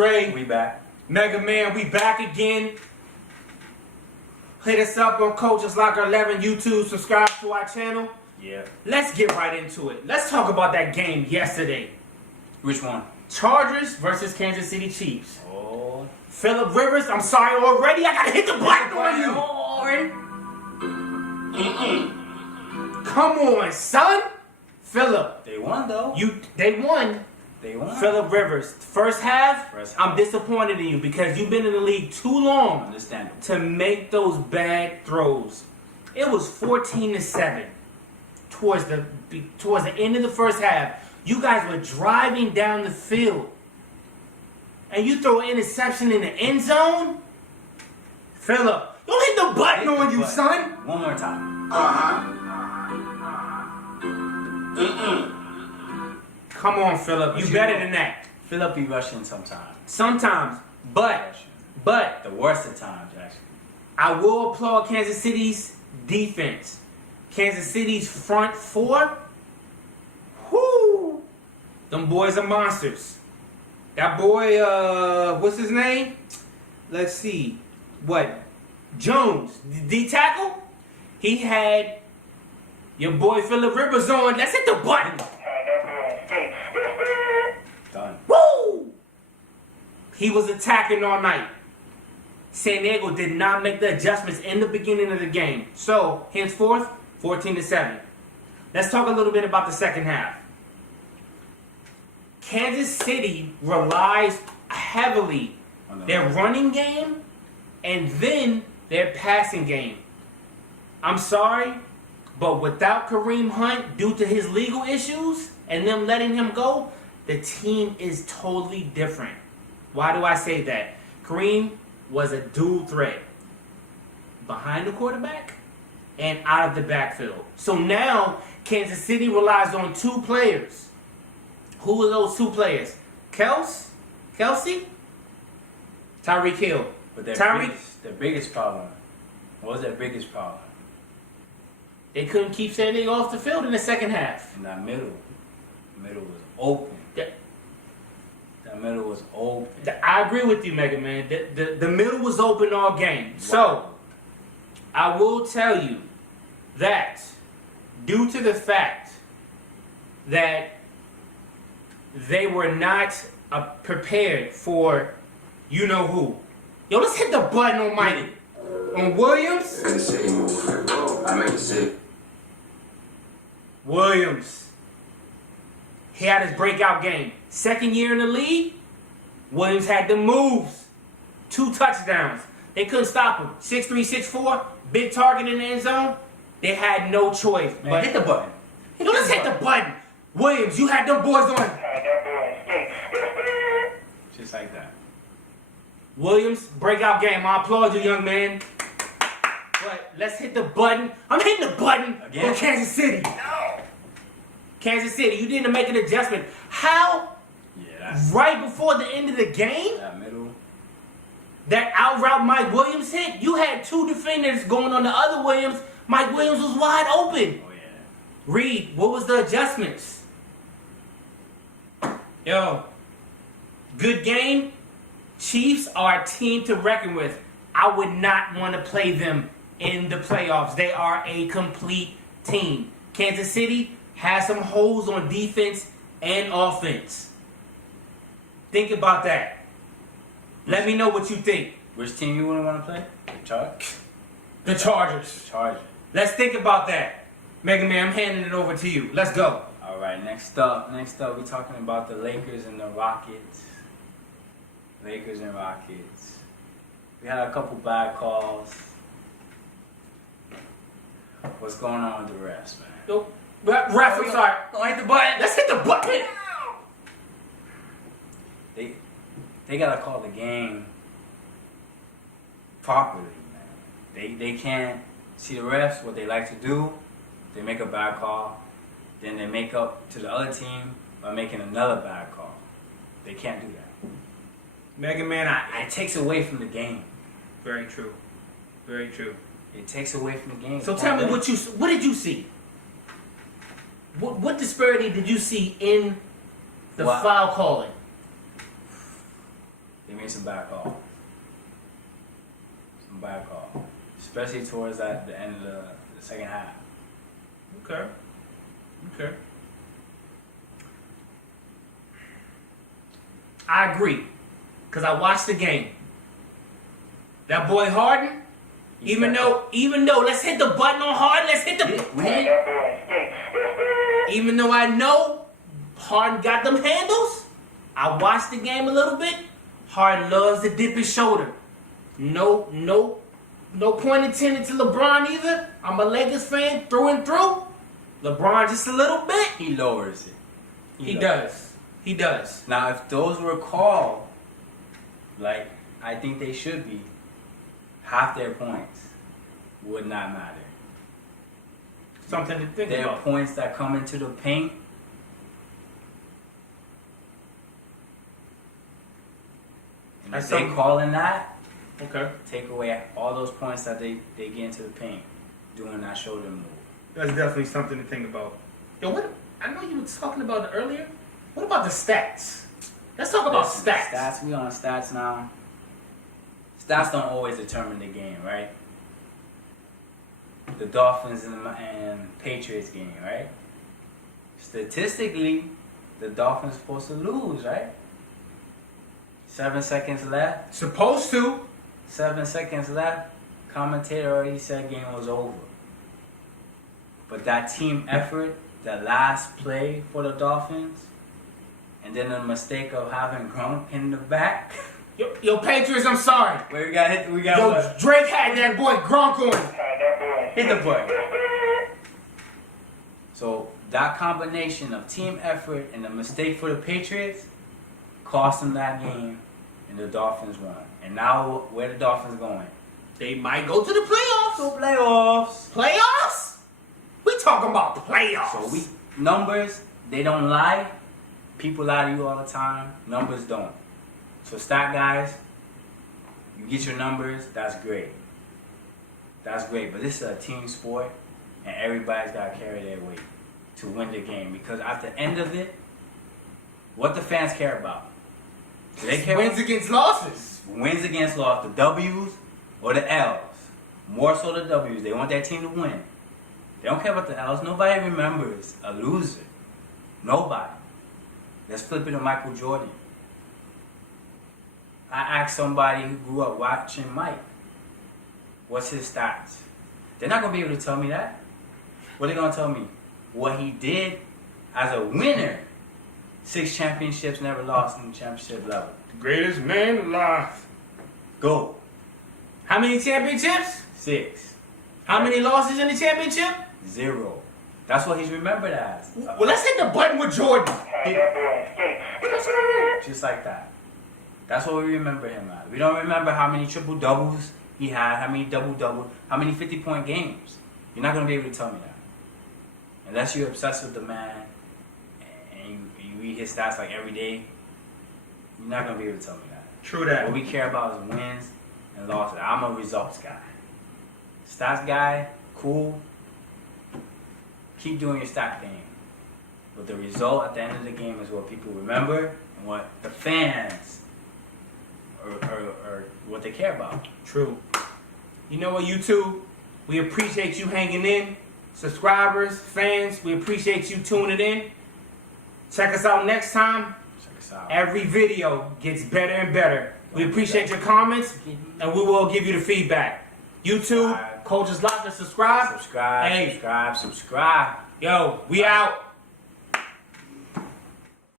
Dre. We back. Mega Man, we back again. Hit us up on Coaches Locker 11 YouTube. Subscribe to our channel. Yeah. Let's get right into it. Let's talk about that game yesterday. Which one? Chargers versus Kansas City Chiefs. Oh. Phillip Rivers, I'm sorry already. I gotta hit the button on you. Come on, son. Phillip. They won though. They won. They won. Phillip Rivers. First half, First I'm disappointed in you because you've been in the league too long Understandable. to make those bad throws. It was 14-7 towards the end of the first half. You guys were driving down the field, and you throw an interception in the end zone. Phillip, don't hit the button on you, son. One more time. Come on, Phillip. You better than that. Phillip be rushing sometimes. Sometimes, but The worst of times, actually. I will applaud Kansas City's defense. Kansas City's front four. Whoo! Them boys are monsters. That boy, what's his name? Let's see. What? Jones, the D tackle? He had your boy Phillip Rivers on. Let's hit the button. Done. Woo! He was attacking all night. San Diego did not make the adjustments in the beginning of the game. So, henceforth, 14-7. Let's talk a little bit about the second half. Kansas City relies heavily on their running game and then their passing game. I'm sorry, but without Kareem Hunt, due to his legal issues and them letting him go, the team is totally different. Why do I say that? Kareem was a dual threat. Behind the quarterback and out of the backfield. So now, Kansas City relies on two players. Who are those two players? Kelsey? Tyreek Hill. But their biggest problem. What was their biggest problem? They couldn't keep San Diego off the field in the second half. In that middle. The middle was open. That middle was open. I agree with you, Mega Man. The middle was open all game. Wow. So, I will tell you that due to the fact that they were not prepared for you-know-who. Yo, let's hit the button on Williams. Williams. He had his breakout game. Second year in the league, Williams had the moves. 2 touchdowns. They couldn't stop him. 6'3", 6'4", big target in the end zone. They had no choice. Man, but hit the button. Yo, let's hit the button. Williams, you had them boys on. Just like that. Williams, breakout game. I applaud you, young man. But let's hit the button. I'm hitting the button on Kansas City. No. Kansas City, you didn't make an adjustment. How? Yeah, right before the end of the game? That middle. That out route Mike Williams hit? You had 2 defenders going on the other Williams. Mike Williams was wide open. Oh, yeah. Reed, what was the adjustments? Yo, good game. Chiefs are a team to reckon with. I would not want to play them in the playoffs. They are a complete team. Kansas City has some holes on defense and offense. Think about that. Let me know what you think. Which team you wouldn't want to play? The Chargers. Chargers. Let's think about that. Mega Man, I'm handing it over to you. Let's go. All right, next up, we're talking about the Lakers and the Rockets. Lakers and Rockets. We had a couple bad calls. What's going on with the refs, man? Yo, ref, I'm sorry. Don't hit the button. Let's hit the button. They gotta call the game properly, man. They can't see the refs. What they like to do, they make a bad call, then they make up to the other team by making another bad call. They can't do that. Mega Man, it takes away from the game. Very true. Very true. It takes away from the game. So tell me what did you see? What disparity did you see in the foul calling? me some bad call. Some bad call. Especially towards the end of the second half. Okay. Okay. I agree. Because I watched the game. That boy Harden, even though, let's hit the button on Harden, let's hit the even though I know Harden got them handles, I watched the game a little bit. Harden loves to dip his shoulder. No point intended to LeBron either. I'm a Lakers fan through and through. LeBron just a little bit. He lowers it. He does. He does. Now, if those were called, like I think they should be, half their points would not matter. Something to think There are about. points that come into the paint. And That's if they something- calling that, Okay. take away all those points that they get into the paint doing that shoulder move. That's definitely something to think about. Yo, what? I know you were talking about it earlier. What about the stats? Let's talk about Listen, stats. Stats, we on stats now. Stats don't always determine the game, right? The Dolphins and Patriots game, right? Statistically, the Dolphins supposed to lose, right? 7 seconds left. Supposed to. 7 seconds left. Commentator already said game was over. But that team effort, the last play for the Dolphins, and then the mistake of having Gronk in the back. Yo, Patriots, I'm sorry. Where we got hit, we got Yo, what? Drake had that boy Gronk on. Hit the button. So that combination of team effort and the mistake for the Patriots cost them that game, and the Dolphins won. And now where the Dolphins going? They might go to the playoffs. So playoffs. Playoffs? We talking about playoffs. So numbers, they don't lie. People lie to you all the time. Numbers don't. So stat guys, you get your numbers, that's great. That's great. But this is a team sport, and everybody's got to carry their weight to win the game. Because at the end of it, what the fans care about? Do they care Wins against losses. wins against loss, the W's or the L's. More so the W's. They want their team to win. They don't care about the L's. Nobody remembers a loser. Nobody. Let's flip it to Michael Jordan. I asked somebody who grew up watching Mike, what's his stats? They're not going to be able to tell me that. What are they going to tell me? What he did as a winner. 6 championships, never lost in the championship level. The greatest man alive. Go. How many championships? 6. How many losses in the championship? 0. That's what he's remembered as. Well, let's hit the button with Jordan. Just like that. That's what we remember him as. We don't remember how many triple doubles he had, how many double doubles, how many 50-point games. You're not going to be able to tell me that. Unless you're obsessed with the man and you read his stats like every day, you're not going to be able to tell me that. True that. What we care about is wins and losses. I'm a results guy. Stats guy, cool. Keep doing your stat game. But the result at the end of the game is what people remember and what the fans or what they care about. True. You know what, YouTube? We appreciate you hanging in. Subscribers, fans, we appreciate you tuning in. Check us out next time. Check us out. Every video gets better and better. We appreciate your comments, and we will give you the feedback. YouTube, Coaches Locker, subscribe. Subscribe, Hey. subscribe. Yo, we out.